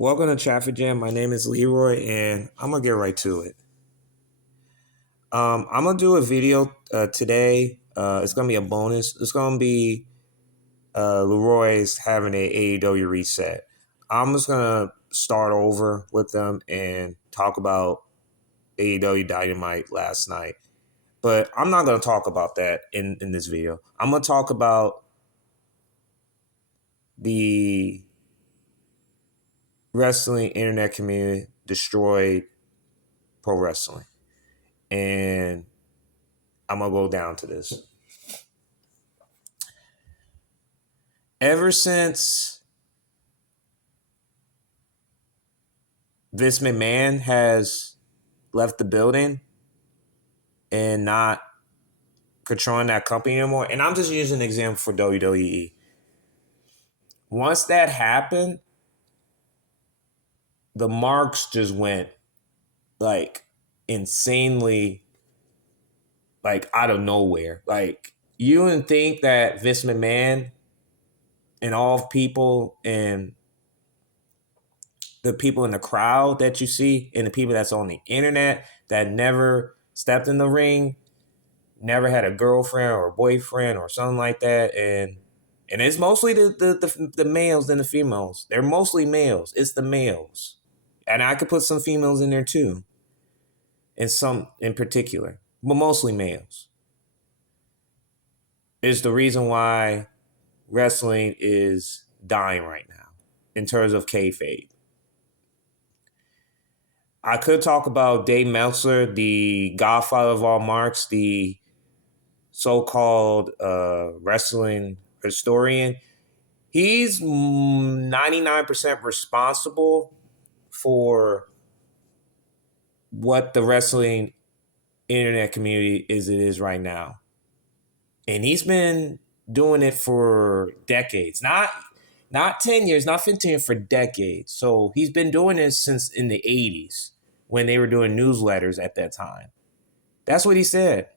Welcome to Traffic Jam. My name is Leroy, and I'm gonna get right to it. I'm gonna do a video today. It's gonna be a bonus. It's gonna be Leroy's having a AEW reset. I'm just gonna start over with them and talk about AEW Dynamite last night. But I'm not gonna talk about that in this video. I'm gonna talk about the wrestling internet community destroyed pro wrestling. And I'm going to go down to this. Ever since Vince McMahon has left the building and not controlling that company anymore, and I'm just using an example for WWE. Once that happened, the marks just went like insanely like out of nowhere. Like you wouldn't think that Vince McMahon and all people and the people in the crowd that you see and the people that's on the internet that never stepped in the ring, never had a girlfriend or a boyfriend or something like that. And it's mostly the males than the females. They're mostly males. It's the males. And I could put some females in there too. And some in particular. But mostly males. Is the reason why wrestling is dying right now in terms of kayfabe. I could talk about Dave Meltzer, the godfather of all marks, the so-called wrestling historian. He's 99% responsible for what the wrestling internet community is right now. And he's been doing it for decades. Not 10 years, not 15 years, for decades. So he's been doing this since in the 80s when they were doing newsletters at that time. That's what he said.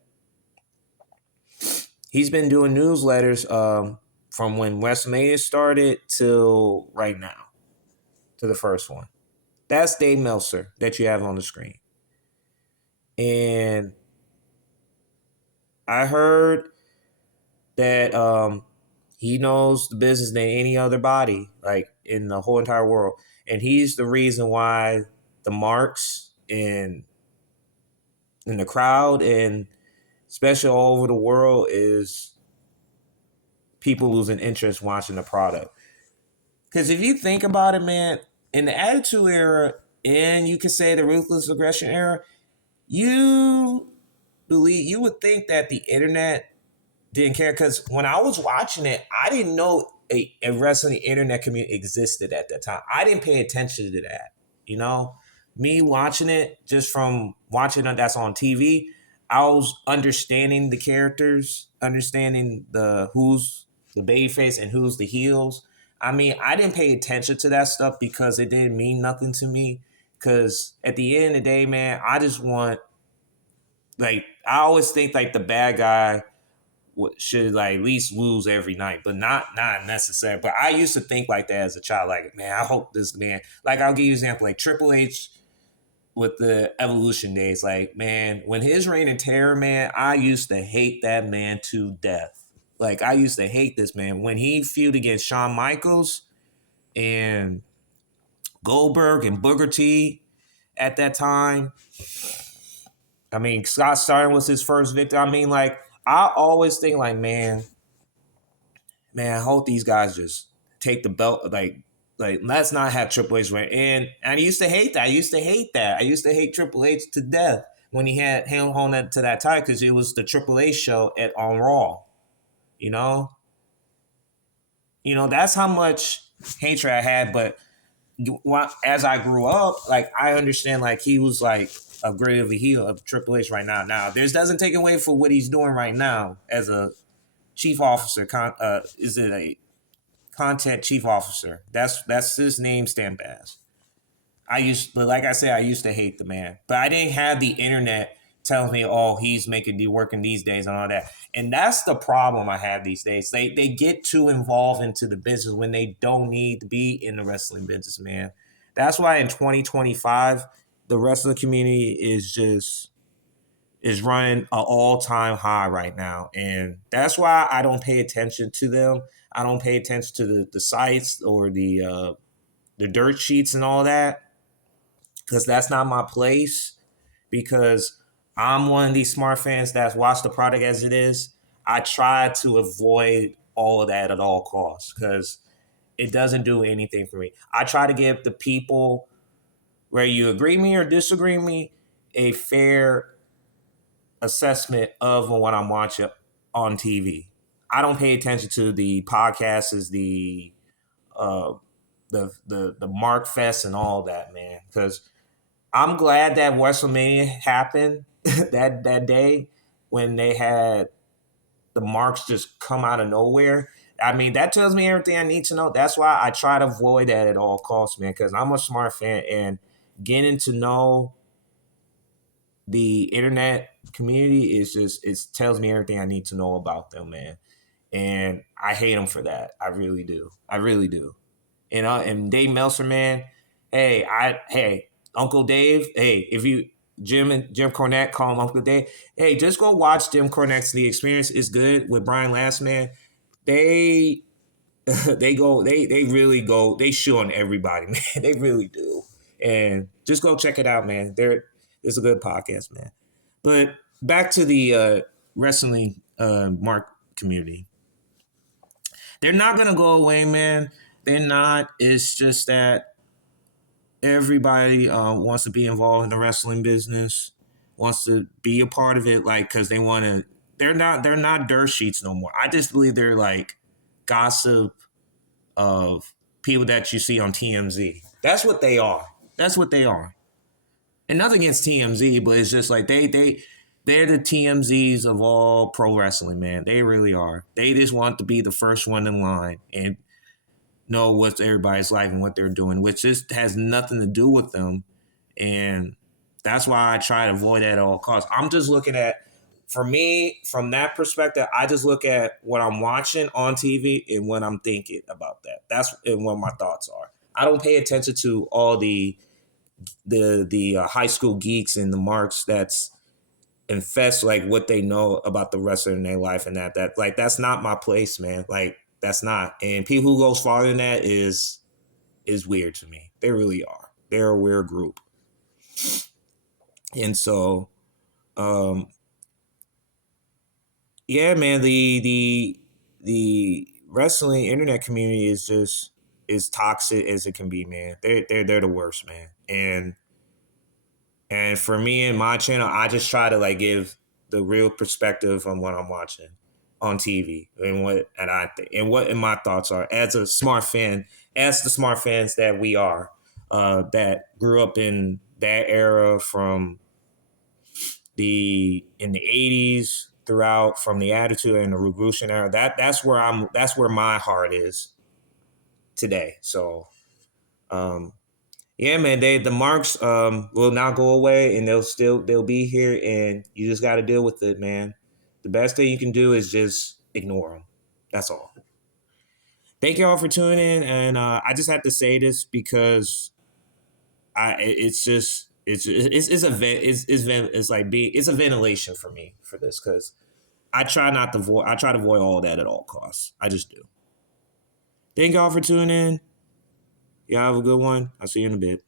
He's been doing newsletters from when WrestleMania started till right now, to the first one. That's Dave Meltzer that you have on the screen. And I heard that he knows the business than any other body, like in the whole entire world. And he's the reason why the marks in the crowd and especially all over the world is people losing interest watching the product. Because if you think about it, man, in the Attitude Era, and you can say the Ruthless Aggression Era, you would think that the internet didn't care. Because when I was watching it, I didn't know a wrestling internet community existed at that time. I didn't pay attention to that. You know, me watching it just from watching it that's on TV, I was understanding the characters, understanding who's the babyface and who's the heels. I mean, I didn't pay attention to that stuff because it didn't mean nothing to me. Because at the end of the day, man, I just want, like, I always think like the bad guy should like at least lose every night, but not necessary. But I used to think like that as a child. Like, man, I hope this man. Like, I'll give you an example. Like Triple H with the Evolution days. Like, man, when his reign of terror, man, I used to hate that man to death. Like, I used to hate this man when he feuded against Shawn Michaels and Goldberg and Booker T at that time. I mean, Scott Steiner was his first victim. I mean, like, I always think like, man, I hope these guys just take the belt. Like let's not have Triple H win. And I used to hate that. I used to hate Triple H to death when he had him on to that title because it was the Triple H show on Raw. You know, that's how much hatred I had. But as I grew up, like I understand, like he was like a great of a heel of Triple H right now. Now, this doesn't take away for what he's doing right now as a chief officer. Is it a content chief officer? That's his name stamp as. But like I said, I used to hate the man, but I didn't have the internet telling me, oh, he's working these days and all that. And that's the problem I have these days. They get too involved into the business when they don't need to be in the wrestling business, man. That's why in 2025, the wrestling community is running an all-time high right now. And that's why I don't pay attention to them. I don't pay attention to the sites or the dirt sheets and all that, because that's not my place. Because I'm one of these smart fans that's watched the product as it is. I try to avoid all of that at all costs because it doesn't do anything for me. I try to give the people, whether you agree me or disagree me, a fair assessment of what I'm watching on TV. I don't pay attention to the podcasts, uh, the Mark Fest and all that, man. Because I'm glad that WrestleMania happened that day when they had the marks just come out of nowhere. I mean, that tells me everything I need to know. That's why I try to avoid that at all costs, man, because I'm a smart fan and getting to know the internet community is just, it tells me everything I need to know about them, man. And I hate them for that. I really do. I really do. And Dave Meltzer, man, hey, Uncle Dave, hey, if you Jim Cornette call him Uncle Dave, hey, just go watch Jim Cornette's The Experience is Good with Brian Last, man. They they really go, they show on everybody, man. They really do. And just go check it out, man. It's a good podcast, man. But back to the wrestling mark community. They're not gonna go away, man. They're not. It's just that everybody wants to be involved in the wrestling business, wants to be a part of it, like because they want to. They're not dirt sheets no more. I just believe they're like gossip of people that you see on TMZ. That's what they are. That's what they are. And nothing against TMZ, but it's just like they're the TMZs of all pro wrestling, man. They really are. They just want to be the first one in line and know what everybody's like and what they're doing, which just has nothing to do with them. And that's why I try to avoid that at all costs. I'm just looking at, for me, from that perspective, I just look at what I'm watching on TV and what I'm thinking about that. That's and what my thoughts are. I don't pay attention to all the high school geeks and the marks that's infest like what they know about the wrestler in their life and that like that's not my place, man. Like that's not. And people who goes farther than that is weird to me. They really are. They're a weird group. And so yeah, man, the wrestling internet community is just as toxic as it can be, man. They're the worst, man. And for me and my channel, I just try to like give the real perspective on what I'm watching on TV and what and I think and what and my thoughts are as a smart fan, as the smart fans that we are, that grew up in that era from in the 80s throughout from the Attitude and the Revolution era. That's where my heart is today. So yeah, man, the marks will not go away and they'll be here and you just got to deal with it, man. The best thing you can do is just ignore them. That's all. Thank you all for tuning in, and I just have to say this because it's a ventilation for me for this because I try to avoid all that at all costs. I just do. Thank y'all for tuning in. Y'all have a good one. I'll see you in a bit.